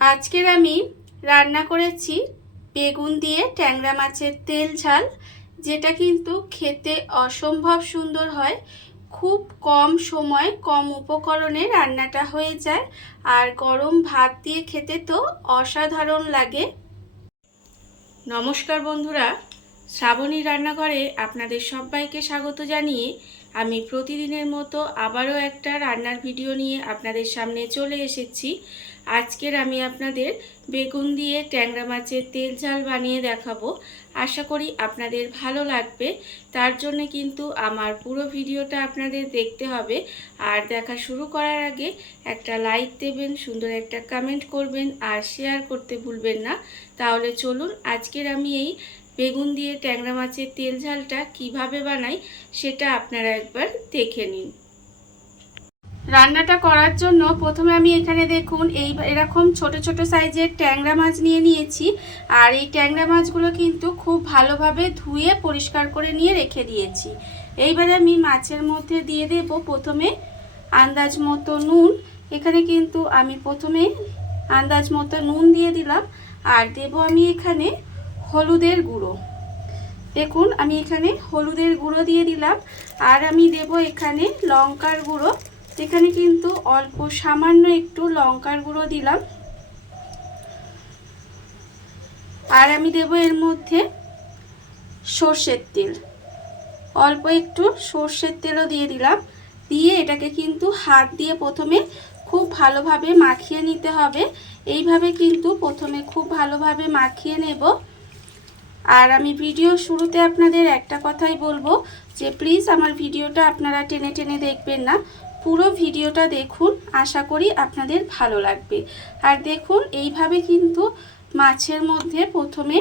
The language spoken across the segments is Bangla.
আজকের আমি রান্না করেছি বেগুন দিয়ে ট্যাংরা মাছের তেল ঝাল, যেটা কিন্তু খেতে অসম্ভব সুন্দর হয়। খুব কম সময় কম উপকরণে রান্নাটা হয়ে যায়, আর গরম ভাত দিয়ে খেতে তো অসাধারণ লাগে। নমস্কার বন্ধুরা, শ্রাবণী রান্নাঘরে আপনাদের সবাইকে স্বাগত জানিয়ে আমি প্রতিদিনের মতো আবারও একটা রান্নার ভিডিও নিয়ে আপনাদের সামনে চলে এসেছি। আজকের আমি আপনাদের বেগুন দিয়ে ট্যাংরা মাছের তেল ঝাল বানিয়ে দেখাবো। আশা করি আপনাদের ভালো লাগবে। তার জন্য কিন্তু আমার পুরো ভিডিওটা আপনাদের দেখতে হবে। আর দেখা শুরু করার আগে একটা লাইক দেবেন, সুন্দর একটা কমেন্ট করবেন আর শেয়ার করতে ভুলবেন না। তাহলে চলুন, আজকের আমি এই বেগুন দিয়ে ট্যাংরা মাছের তেল ঝালটা কীভাবে বানাই সেটা আপনারা একবার দেখে নিন। রান্নাটা করার জন্য প্রথমে আমি এখানে দেখুন, এই এরকম ছোট ছোট সাইজের ট্যাংরা মাছ নিয়ে নিয়েছি আর এই ট্যাংরা মাছগুলো কিন্তু খুব ভালোভাবে ধুয়ে পরিষ্কার করে নিয়ে রেখে দিয়েছি। এইবারে আমি মাছের মধ্যে দিয়ে দেব প্রথমে আন্দাজ মতো নুন। এখানে কিন্তু আমি প্রথমে আন্দাজ মতো নুন দিয়ে দিলাম। আর দেব আমি এখানে হলুদের গুঁড়ো। দেখুন, আমি এখানে হলুদের গুঁড়ো দিয়ে দিলাম। আর আমি দেব এখানে লঙ্কার গুঁড়ো। এখানে কিন্তু অল্প সামান্য একটু লঙ্কার গুঁড়ো দিলাম। আর আমি দেব এর মধ্যে সর্ষের তেল। অল্প একটু সর্ষের তেলও দিয়ে দিলাম। দিয়ে এটাকে কিন্তু হাত দিয়ে প্রথমে খুব ভালোভাবে মাখিয়ে নিতে হবে। এইভাবে কিন্তু প্রথমে খুব ভালোভাবে মাখিয়ে নেব। আর আমি ভিডিও শুরুতে আপনাদের একটা কথাই বলব যে প্লিজ আমার ভিডিওটা আপনারা টেনে টেনে দেখবেন না। পুরো ভিডিওটা দেখুন, আশা করি আপনাদের ভালো লাগবে। আর দেখুন, এইভাবে কিন্তু মাছের মধ্যে প্রথমে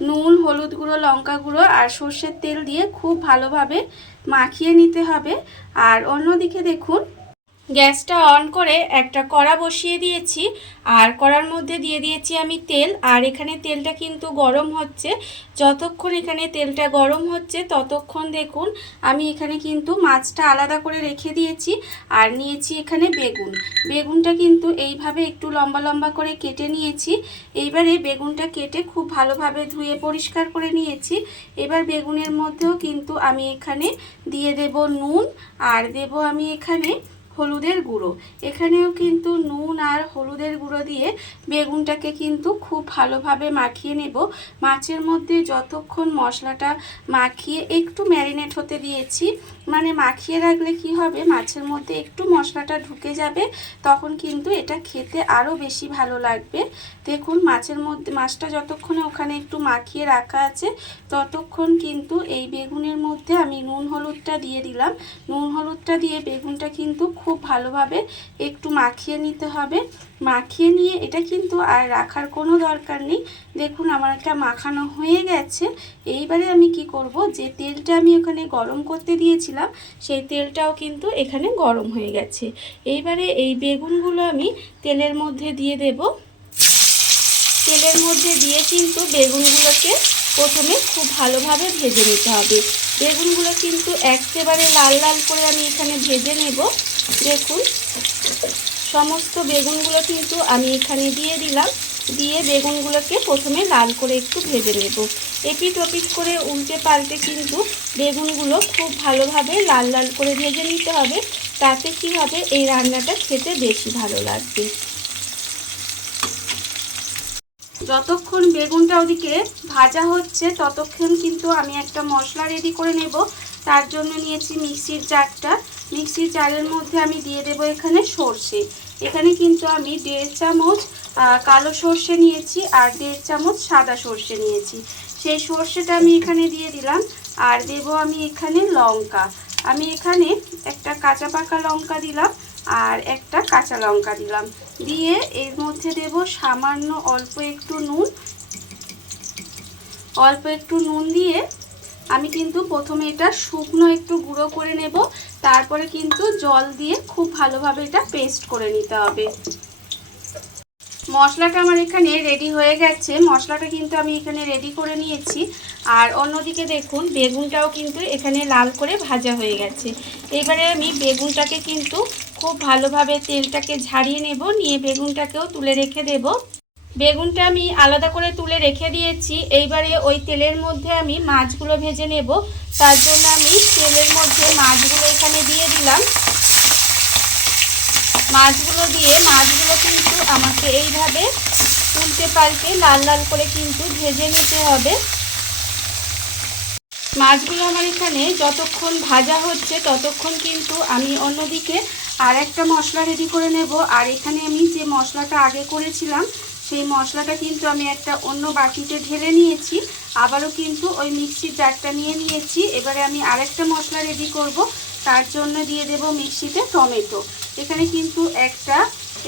নুন, হলুদ গুঁড়ো, লঙ্কা গুঁড়ো আর সর্ষের তেল দিয়ে খুব ভালোভাবে মাখিয়ে নিতে হবে। আর অন্যদিকে দেখুন গ্যাসটা অন করে একটা কড়া বসিয়ে দিয়েছি। আর কড়ার মধ্যে দিয়ে দিয়েছি আমি তেল। আর এখানে তেলটা কিন্তু গরম হচ্ছে। যতক্ষণ এখানে তেলটা গরম হচ্ছে, ততক্ষণ দেখুন আমি এখানে কিন্তু মাছটা আলাদা করে রেখে দিয়েছি। আর নিয়েছি এখানে বেগুন। বেগুনটা কিন্তু এইভাবে একটু লম্বা লম্বা করে কেটে নিয়েছি। এইবারে বেগুনটা কেটে খুব ভালোভাবে ধুয়ে পরিষ্কার করে নিয়েছি। এবার বেগুনের মধ্যেও কিন্তু আমি এখানে দিয়ে দেব নুন। আর দেব আমি এখানে হলুদের গুঁড়ো। এখানেও কিন্তু নুন আর হলুদের গুঁড়ো দিয়ে বেগুনটাকে কিন্তু খুব ভালোভাবে মাখিয়ে নেব। মাছের মধ্যে যতক্ষণ মশলাটা মাখিয়ে একটু ম্যারিনেট হতে দিয়েছি মানে মাখিয়ে রাখলে কি হবে, মাছের মধ্যে একটু মশলাটা ঢুকে যাবে, তখন কিন্তু এটা খেতে আরও বেশি ভালো লাগবে। দেখুন, মাছের মধ্যে, মাছটা যতক্ষণে ওখানে একটু মাখিয়ে রাখা আছে, ততক্ষণ কিন্তু এই বেগুনের মধ্যে আমি নুন হলুদটা দিয়ে দিলাম। নুন হলুদটা দিয়ে বেগুনটা কিন্তু খুব ভালোভাবে একটু মাখিয়ে নিতে হবে। মাখিয়ে নিয়ে এটা কিন্তু আর রাখার কোনো দরকার নেই। দেখুন আমার একটা মাখানো হয়ে গেছে। এইবারে আমি কি করব? যে তেলটা আমি ওখানে গরম করতে দিয়েছিলাম, সেই তেলটাও কিন্তু এখানে গরম হয়ে গেছে। এইবারে এই বেগুনগুলো আমি তেলের মধ্যে দিয়ে দেব। তেলের মধ্যে দিয়ে কিন্তু বেগুনগুলোকে প্রথমে খুব ভালোভাবে ভেজে নিতে হবে। বেগুনগুলো কিন্তু একেবারে লাল লাল করে আমি এখানে ভেজে নেব। দেখুন, সমস্ত বেগুনগুলো কিন্তু আমি এখানে দিয়ে দিলাম। দিয়ে বেগুনগুলোকে প্রথমে লাল করে একটু ভেজে নেব। এপিট ওপিট করে উল্টে পাল্টে কিন্তু বেগুনগুলো খুব ভালোভাবে লাল লাল করে ভেজে নিতে হবে। তাতে কি হবে? এই রান্নাটা খেতে বেশি ভালো লাগবে। যতক্ষণ বেগুনটা ওদিকে ভাজা হচ্ছে, ততক্ষণ কিন্তু আমি একটা মশলা রেডি করে নেব। তার জন্য নিয়েছি মিক্সির জারটা। মিক্সির জারের মধ্যে আমি দিয়ে দেব এখানে সর্ষে। এখানে কিন্তু আমি দেড় চামচ কালো সর্ষে নিয়েছি আর দেড় চামচ সাদা সর্ষে নিয়েছি। সেই সর্ষেটা আমি এখানে দিয়ে দিলাম। আর দেব আমি এখানে লঙ্কা। আমি এখানে একটা কাঁচা পাকা লঙ্কা দিলাম আর একটা কাঁচা লঙ্কা দিলাম। দিয়ে এর মধ্যে দেব সামান্য অল্প একটু নুন। অল্প একটু নুন দিয়ে আমি কিন্তু প্রথমে এটা শুকনো একটু গুঁড়ো করে নেব। তারপরে কিন্তু জল দিয়ে খুব ভালোভাবে এটা পেস্ট করে নিতে হবে। মশলাটা আমার এখানে রেডি হয়ে গেছে। মশলাটা কিন্তু আমি এখানে রেডি করে নিয়েছি। আর অন্যদিকে দেখুন, বেগুনটাও কিন্তু এখানে লাল করে ভাজা হয়ে গেছে। এবারে আমি বেগুনটাকে কিন্তু খুব ভালোভাবে তেলটাকে ঝাড়িয়ে নেব, নিয়ে বেগুনটাকেও তুলে রেখে দেব। বেগুনটা আমি আলাদা করে তুলে রেখে দিয়েছি। এইবারে ওই তেলের মধ্যে আমি মাছগুলো ভেজে নেব। তার জন্য আমি তেলের মধ্যে মাছগুলো এখানে দিয়ে দিলাম। মাছগুলো দিয়ে মাছগুলো কিন্তু আমাকে এইভাবে উল্টে পাল্টে লাল লাল করে কিন্তু ভেজে নিতে হবে। মাছগুলো আমার এখানে যতক্ষণ ভাজা হচ্ছে ততক্ষণ কিন্তু আমি অন্যদিকে আর একটা মশলা রেডি করে নেব। আর এখানে আমি যে মশলাটা আগে করেছিলাম, সেই মশলাটা কিন্তু আমি একটা অন্য বাটিতে ঢেলে নিয়েছি। আবারও কিন্তু ওই মিক্সির জারটা নিয়ে নিয়েছি। এবারে আমি আরেকটা মশলা রেডি করব। তার জন্য দিয়ে দেব মিক্সিতে টমেটো। এখানে কিন্তু একটা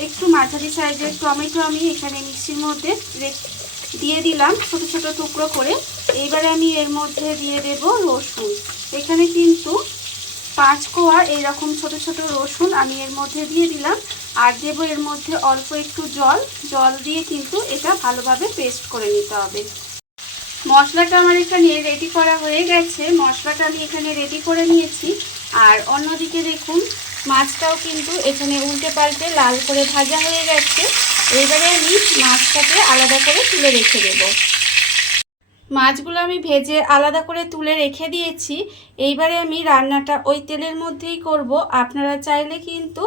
একটু মাঝারি সাইজের টমেটো আমি এখানে মিক্সির মধ্যে দিয়ে দিলাম ছোট ছোট টুকরো করে। এইবারে আমি এর মধ্যে দিয়ে দেব রসুন। এখানে কিন্তু পাঁচ কোয়া এইরকম ছোট ছোট রসুন আমি এর মধ্যে দিয়ে দিলাম। আর দেবো এর মধ্যে অল্প একটু জল। জল দিয়ে কিন্তু এটা ভালোভাবে পেস্ট করে নিতে হবে। মশলাটা আমার এখানে রেডি করা হয়ে গেছে। মশলাটা আমি এখানে রেডি করে নিয়েছি। আর অন্যদিকে দেখুন, মাছটাও কিন্তু এখানে উল্টে পাল্টে লাল করে ভাজা হয়ে গেছে। এবারে আমি মাছটাকে আলাদা করে তুলে রেখে দেব। মাছগুলো আমি ভেজে আলাদা করে তুলে রেখে দিয়েছি। এইবারে আমি রান্নাটা ওই তেলের মধ্যেই করব। আপনারা চাইলে কিন্তু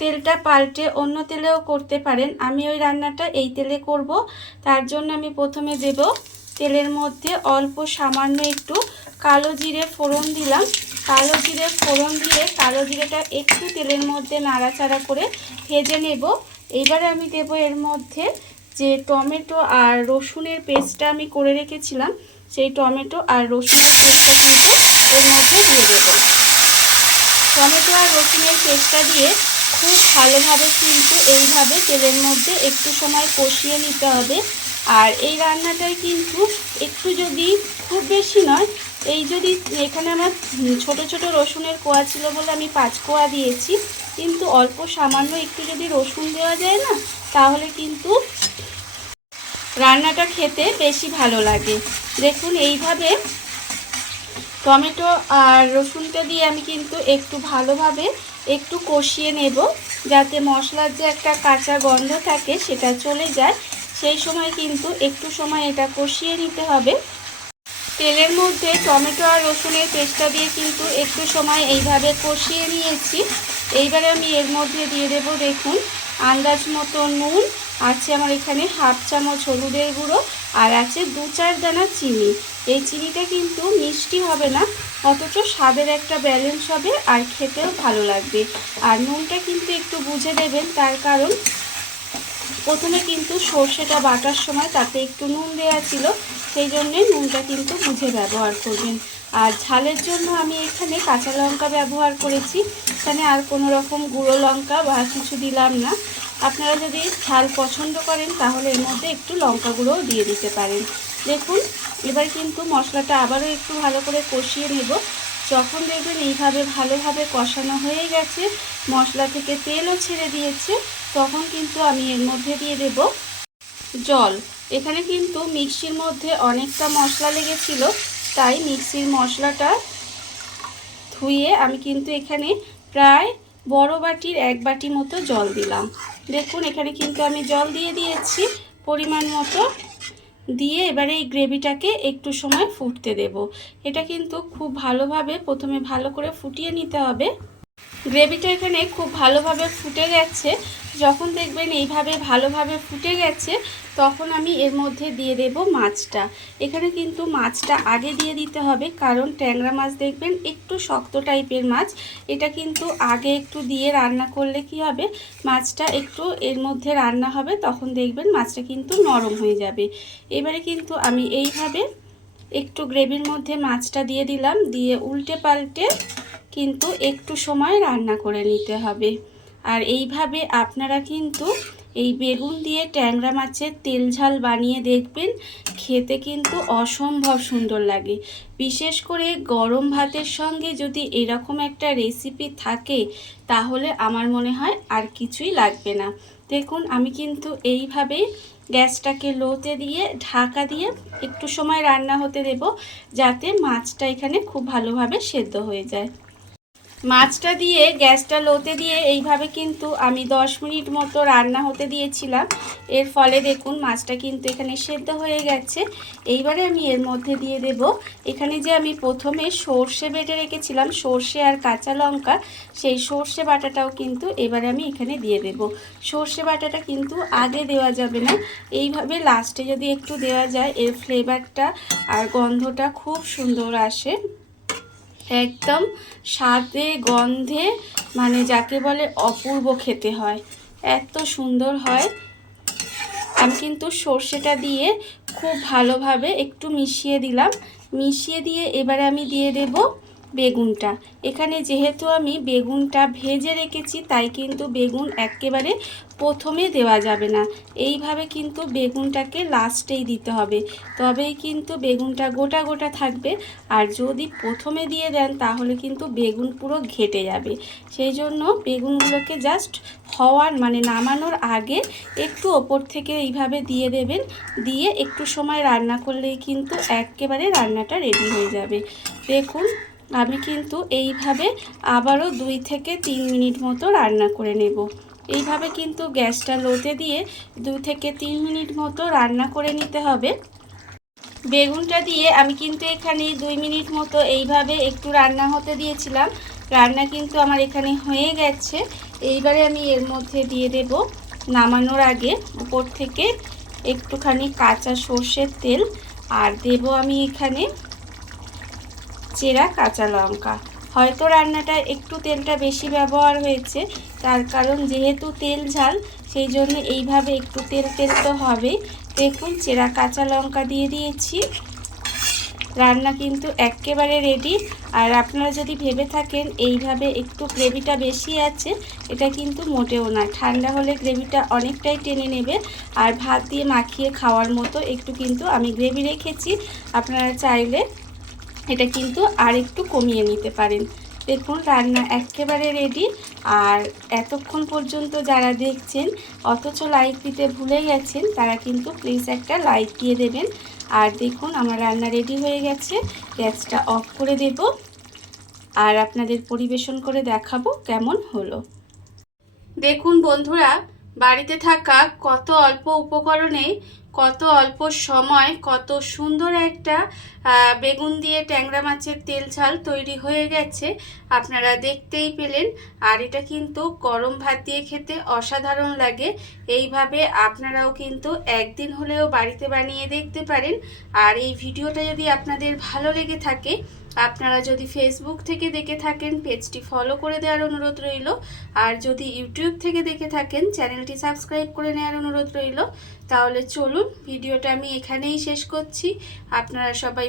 তেলটা পাল্টে অন্য তেলেও করতে পারেন। আমি ওই রান্নাটা এই তেলে করব। তার জন্য আমি প্রথমে দেব তেলের মধ্যে অল্প সামান্য একটু কালো জিরে ফোড়ন দিলাম। কালো জিরে ফোড়ন দিয়ে কালো জিরেটা একটু তেলের মধ্যে নাড়াচাড়া করে ভেজে নেব। এবারে আমি দেব এর মধ্যে যে টমেটো আর রসুনের পেস্টটা আমি করে রেখেছিলাম, সেই টমেটো আর রসুনের পেস্টটা কিন্তু এর মধ্যে দিয়ে দেব। টমেটো আর রসুনের পেস্টটা দিয়ে খুব ভালোভাবে কিন্তু এইভাবে তেলের মধ্যে একটু সময় কষিয়ে নিতে হবে। আর এই রান্নাটায় কিন্তু একটু যদি খুব বেশি নয় এই যদি এখানে আমার ছোট ছোট রসুনের কোয়া ছিল বলে আমি পাঁচ কোয়া দিয়েছি, কিন্তু অল্প সামান্য একটু যদি রসুন দেওয়া যায় না, তাহলে কিন্তু রান্নাটা খেতে বেশি ভালো লাগে। দেখুন, এইভাবে টমেটো আর রসুনটা দিয়ে আমি কিন্তু একটু ভালোভাবে একটু কষিয়ে নেব, যাতে মশলার যে একটা কাঁচা গন্ধ থাকে সেটা চলে যায়। সেই সময় কিন্তু একটু সময় এটা কষিয়ে নিতে হবে। তেলের মধ্যে টমেটো আর রসুনের পেস্টটা দিয়ে কিন্তু একটু সময় এইভাবে কষিয়ে নিয়েছি। এইবারে আমি এর মধ্যে দিয়ে দেব দেখুন, আন্দাজ মতো নুন, আছে আমার এখানে হাফ চামচ হলুদের গুঁড়ো, আর আছে দু চার দানা চিনি। এই চিনিটা কিন্তু মিষ্টি হবে না, অথচ স্বাদের একটা ব্যালেন্স হবে আর খেতেও ভালো লাগবে। আর নুনটা কিন্তু একটু বুঝে দেবেন তার কারণ প্রথমে কিন্তু সর্ষেটা বাটার সময় তাতে একটু নুন দেওয়া ছিল, সেই জন্যে নুনটা কিন্তু বুঝে ব্যবহার করবেন। আর ঝালের জন্য আমি এখানে কাঁচা লঙ্কা ব্যবহার করেছি, এখানে আর কোনো রকম গুঁড়ো লঙ্কা বা কিছু দিলাম না। আপনারা যদি ঝাল পছন্দ করেন, তাহলে এর মধ্যে একটু লঙ্কা গুঁড়োও দিয়ে দিতে পারেন। দেখুন, এবার কিন্তু মশলাটা আবারও একটু ভালো করে কষিয়ে নেব। যখন দেখবেন এইভাবে ভালোভাবে কষানো হয়ে গেছে, মশলা থেকে তেলও ছেড়ে দিয়েছে তখন কিন্তু আমি এর মধ্যে দিয়ে দেব জল। এখানে কিন্তু মিক্সির মধ্যে অনেকটা মশলা লেগেছিল, তাই মিক্সির মশলাটা ধুয়ে আমি কিন্তু এখানে প্রায় বড় বাটির এক বাটি মতো জল দিলাম। দেখুন, এখানে কিন্তু আমি জল দিয়ে দিয়েছি, পরিমাণ মতো। দিয়ে এবারে এই গ্রেভিটাকে একটু সময় ফুটতে দেব। এটা কিন্তু খুব ভালোভাবে প্রথমে ভালো করে ফুটিয়ে নিতে হবে। গ্রেভিটা এখানে খুব ভালোভাবে ফুটে গেছে। যখন দেখবেন এইভাবে ভালোভাবে ফুটে গেছে, তখন আমি এর মধ্যে দিয়ে দেব মাছটা। এখানে কিন্তু মাছটা আগে দিয়ে দিতে হবে, কারণ ট্যাংরা মাছ দেখবেন একটু শক্ত টাইপের মাছ। এটা কিন্তু আগে একটু দিয়ে রান্না করলে কি হবে, মাছটা একটু এর মধ্যে রান্না হবে, তখন দেখবেন মাছটা কিন্তু নরম হয়ে যাবে। এবারে কিন্তু আমি এইভাবে একটু গ্রেভির মধ্যে মাছটা দিয়ে দিলাম, দিয়ে উল্টে পাল্টে কিন্তু একটু সময় রান্না করে নিতে হবে। আর এইভাবে আপনারা কিন্তু এই বেগুন দিয়ে ট্যাংরা মাছের তেল ঝাল বানিয়ে দেখবেন, খেতে কিন্তু অসম্ভব সুন্দর লাগে। বিশেষ করে গরম ভাতের সঙ্গে যদি এরকম একটা রেসিপি থাকে, তাহলে আমার মনে হয় আর কিছুই লাগবে না। দেখুন, আমি কিন্তু এইভাবেই গ্যাসটাকে লোতে দিয়ে, ঢাকা দিয়ে একটু সময় রান্না হতে দেব, যাতে মাছটা এখানে খুব ভালোভাবে সেদ্ধ হয়ে যায়। মাছটা দিয়ে, গ্যাসটা লোতে দিয়ে এইভাবে কিন্তু আমি 10 মিনিট মতো রান্না হতে দিয়েছিলাম। এর ফলে দেখুন মাছটা কিন্তু এখানে সেদ্ধ হয়ে গেছে। এইবারে আমি এর মধ্যে দিয়ে দেব। এখানে যে আমি প্রথমে সর্ষে বেটে রেখেছিলাম, সর্ষে আর কাঁচা লঙ্কা, সেই সর্ষে বাটাটাও কিন্তু এবারে আমি এখানে দিয়ে দেব। সর্ষে বাটাটা কিন্তু আগে দেওয়া যাবে না। এইভাবে লাস্টে যদি একটু দেওয়া যায়, এর ফ্লেভারটা আর গন্ধটা খুব সুন্দর আসে। একদম স্বাদে, গন্ধে মানে যাকে বলে অপূর্ব খেতে হয়। এত সুন্দর হয়। আমি কিন্তু সর্ষেটা দিয়ে খুব ভালোভাবে একটু মিশিয়ে দিলাম। মিশিয়ে দিয়ে এবারে আমি দিয়ে দেব বেগুনটা। এখানে যেহেতু আমি বেগুনটা ভেজে রেখেছি, তাই কিন্তু বেগুন একেবারে প্রথমে দেওয়া যাবে না। এইভাবে কিন্তু বেগুনটাকে লাস্টেই দিতে হবে। তবেই কিন্তু বেগুনটা গোটা গোটা থাকবে। আর যদি প্রথমে দিয়ে দেন, তাহলে কিন্তু বেগুন পুরো ঘেটে যাবে। সেই জন্য বেগুনগুলোকে জাস্ট হওয়ার মানে নামানোর আগে একটু ওপর থেকে এইভাবে দিয়ে দেবেন। দিয়ে একটু সময় রান্না করলেই কিন্তু একেবারে রান্নাটা রেডি হয়ে যাবে। দেখুন আমি কিন্তু এইভাবে আবারও দুই থেকে তিন মিনিট মতো রান্না করে নেব। এইভাবে কিন্তু গ্যাসটা লোতে দিয়ে দু থেকে তিন মিনিট মতো রান্না করে নিতে হবে। বেগুনটা দিয়ে আমি কিন্তু এখানে দুই মিনিট মতো এইভাবে একটু রান্না হতে দিয়েছিলাম। রান্না কিন্তু আমার এখানে হয়ে গেছে। এইবারে আমি এর মধ্যে দিয়ে দেব নামানোর আগে উপর থেকে একটুখানি কাঁচা সর্ষের তেল। আর দেব আমি এখানে চেরা কাঁচা লঙ্কা। হয়তো রান্নাটা একটু তেলটা বেশি ব্যবহার হয়েছে, তার কারণ যেহেতু তেল ঝাল, সেই জন্য এইভাবে একটু তেল তেল তো হবে। দেখুন, চেরা কাঁচা লঙ্কা দিয়ে দিয়েছি। রান্না কিন্তু একেবারে রেডি আর আপনারা যদি ভেবে থাকেন, এইভাবে একটু গ্রেভিটা বেশি আছে, এটা কিন্তু মোটেও না। ঠান্ডা হলে গ্রেভিটা অনেকটাই টেনে নেবে। আর ভাত দিয়ে মাখিয়ে খাওয়ার মতো একটু কিন্তু আমি গ্রেভি রেখেছি। আপনারা চাইলে এটা কিন্তু আর একটু কমিয়ে নিতে পারেন। দেখুন, রান্না একেবারে রেডি আর এতক্ষণ পর্যন্ত যারা দেখছেন, অথচ লাইক দিতে ভুলে গেছেন, তারা কিন্তু প্লিজ একটা লাইক দিয়ে দেবেন। আর দেখুন, আমার রান্না রেডি হয়ে গেছে, গ্যাসটা অফ করে দেব। আর আপনাদের পরিবেশন করে দেখাবো কেমন হলো। দেখুন বন্ধুরা, বাড়িতে থাকা কত অল্প উপকরণে, কত অল্প সময়, কত সুন্দর একটা বেগুন দিয়ে ট্যাংরা মাছের তেল ঝাল তৈরি হয়ে গেছে। আপনারা দেখতেই পেলেন। আর এটা কিন্তু গরম ভাত দিয়ে খেতে অসাধারণ লাগে। এইভাবে আপনারাও কিন্তু একদিন হলেও বাড়িতে বানিয়ে দেখতে পারেন। আর এই ভিডিওটা যদি আপনাদের ভালো লেগে থাকে, আপনারা যদি ফেসবুক থেকে দেখে থাকেন, পেজটি ফলো করে দেওয়ার অনুরোধ রইল। আর যদি ইউটিউব থেকে দেখে থাকেন, চ্যানেলটি সাবস্ক্রাইব করে নেওয়ার অনুরোধ রইল। তাহলে চলুন, ভিডিওটা আমি এখানেই শেষ করছি। আপনারা সবাই